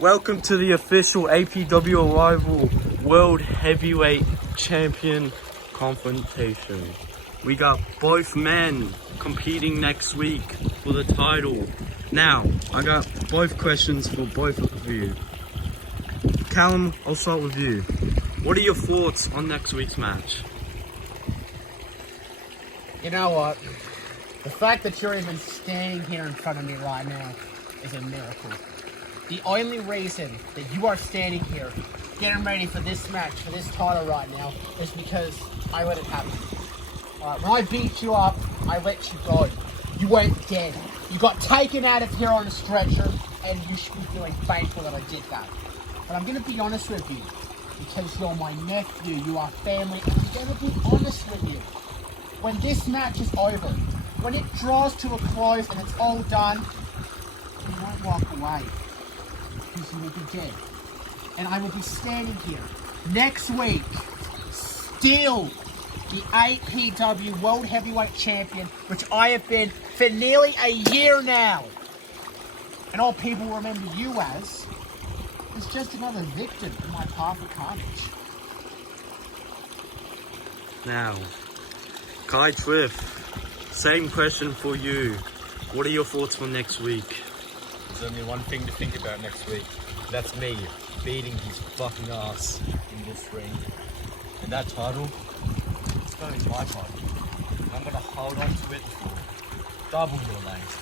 Welcome to the official APW Arrival World Heavyweight Champion Confrontation. We got both men competing next week for the title. Now, I got both questions for both of you. Callum, I'll start with you. What are your thoughts on next week's match? You know what? The fact that you're even standing here in front of me right now is a miracle. The only reason that you are standing here getting ready for this match, for this title right now, is because I let it happen. When I beat you up, I let you go. You weren't dead. You got taken out of here on a stretcher, and you should be feeling thankful that I did that. But I'm going to be honest with you, because you're my nephew, you are family, and I'm going to be honest with you. When this match is over, when it draws to a close and it's all done, you won't walk away, because you will be dead. And I will be standing here next week, still the APW World Heavyweight Champion, which I have been for nearly a year now. And all people remember you as is just another victim in my path of carnage. Now, TRIF, same question for you. What are your thoughts for next week? There's only one thing to think about next week. That's me beating his fucking ass in this ring. And that title, it's going to be my title. I'm going to hold on to it for double your length.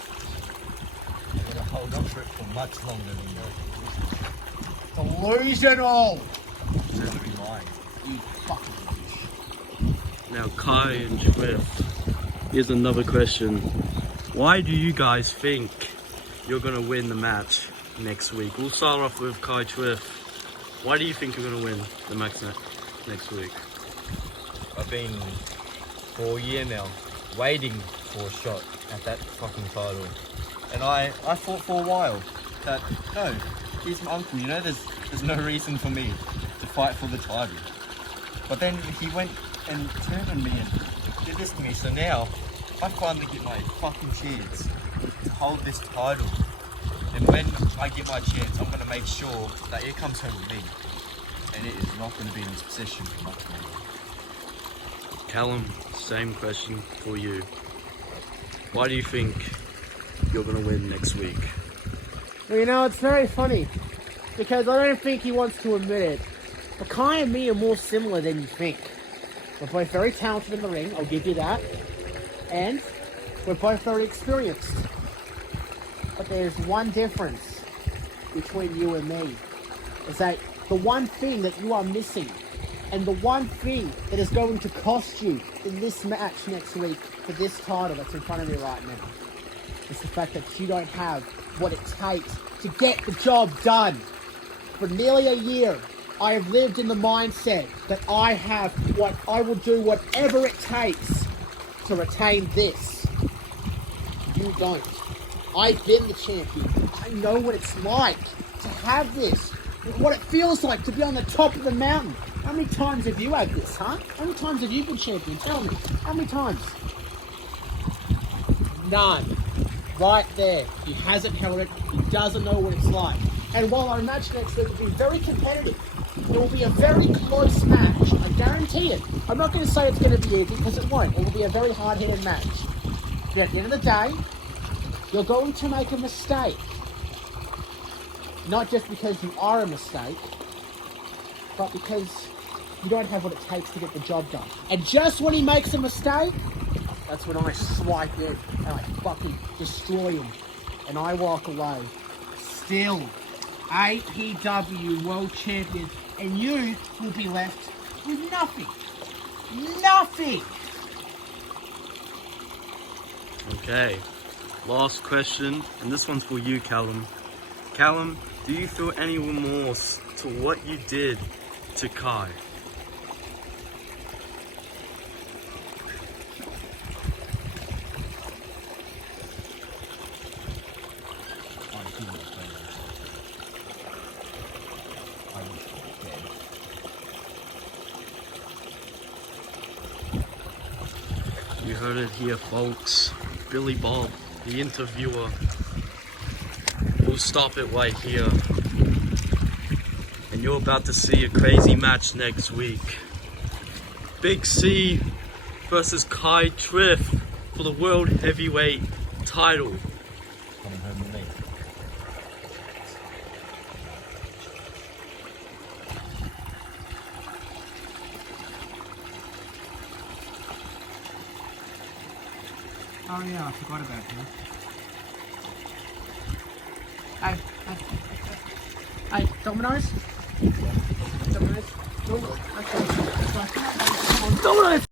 I'm going to hold on to it for much longer than you. Delusional! It's going to be mine. You fucking bitch. Now, Kai and TRIF, here's another question. Why do you guys think you're going to win the match next week? We'll start off with Kai TRIF. Why do you think you're going to win the match next week? I've been for a year now waiting for a shot at that fucking title. And I thought for a while that, no, he's my uncle, you know, there's no reason for me to fight for the title. But then he went and turned on me and did this to me, so now I finally get my fucking chance to hold this title. And when I get my chance, I'm going to make sure that it comes home with me. And it is not going to be in this position for much longer. Callum, same question for you. Why do you think you're going to win next week? Well, you know, it's very funny, because I don't think he wants to admit it, but Kai and me are more similar than you think. We're both very talented in the ring, I'll give you that, and we're both very experienced. But there's one difference between you and me, is that the one thing that you are missing, and the one thing that is going to cost you in this match next week for this title that's in front of you right now, is the fact that you don't have what it takes to get the job done. For nearly a year, I have lived in the mindset that I will do whatever it takes to retain this. You don't. I've been the champion. I know what it's like to have this. What it feels like to be on the top of the mountain. How many times have you had this, huh? How many times have you been champion? Tell me. How many times? None. Right there. He hasn't held it. He doesn't know what it's like. And while our match next week will be very competitive, it will be a very close match. I guarantee it. I'm not going to say it's going to be easy, because it won't. It will be a very hard-hitting match. But at the end of the day, you're going to make a mistake. Not just because you are a mistake, but because you don't have what it takes to get the job done. And just when he makes a mistake, that's when I swipe in and I fucking destroy him. And I walk away. Still, APW World Champion, and you will be left with nothing. Nothing! Okay, last question, and this one's for you, Callum. Callum, do you feel any remorse to what you did to Kai? You heard it here, folks. Billy Bob, the interviewer. We'll stop it right here. and you're about to see a crazy match next week. Big C versus TRIF for the World Heavyweight title. Coming home with me. Oh yeah, I forgot about him. Hey, Domino's? Domino's? Domino's?